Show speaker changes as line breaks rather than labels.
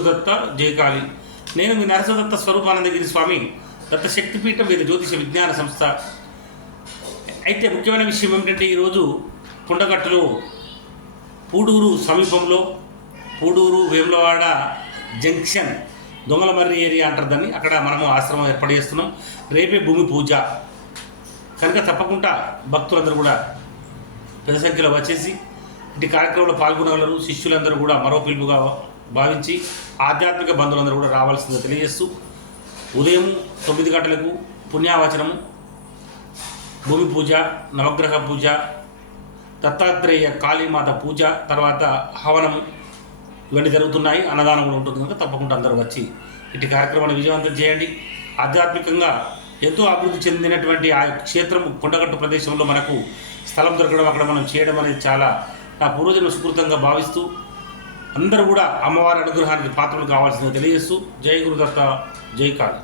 గురుదత్త జయకాళి. నేను మీ నరసోదత్త స్వరూపానందగిరి స్వామి దత్త శక్తిపీఠం వేద జ్యోతిష విజ్ఞాన సంస్థ. అయితే ముఖ్యమైన విషయం ఏమిటంటే ఈరోజు పుండగట్టులో పూడూరు సమీపంలో పూడూరు వేములవాడ జంక్షన్ దొంగలమర్రి ఏరియా అంటారు దాన్ని. అక్కడ మనము ఆశ్రమం ఏర్పాటు చేస్తున్నాం. రేపే భూమి పూజ. కనుక తప్పకుండా భక్తులందరూ కూడా పెద్ద సంఖ్యలో వచ్చేసి ఇటు కార్యక్రమంలో పాల్గొనగలరు. శిష్యులందరూ కూడా మరో పిలుపుగా భావించి ఆధ్యాత్మిక బంధువులందరూ కూడా రావాల్సిందిగా తెలియజేస్తూ ఉదయం తొమ్మిది గంటలకు పుణ్యావచనము భూమి పూజ నవగ్రహ పూజ దత్తాత్రేయ కాళీమాత పూజ తర్వాత హవనము ఇవన్నీ జరుగుతున్నాయి. అన్నదానం కూడా ఉంటుంది కనుక తప్పకుండా అందరూ వచ్చి ఇటు కార్యక్రమాన్ని విజయవంతం చేయండి. ఆధ్యాత్మికంగా ఎంతో అభివృద్ధి చెందినటువంటి ఆ క్షేత్రం కొండగట్టు ప్రదేశంలో మనకు స్థలం దొరకడం అక్కడ మనం చేయడం అనేది చాలా నా పూర్వజన్మ సుకృతంగా భావిస్తూ అందరూ కూడా అమ్మవారి అనుగ్రహానికి పాత్రలు కావాల్సిందని తెలియజేస్తూ జై గురుదత్త జై కాళీ.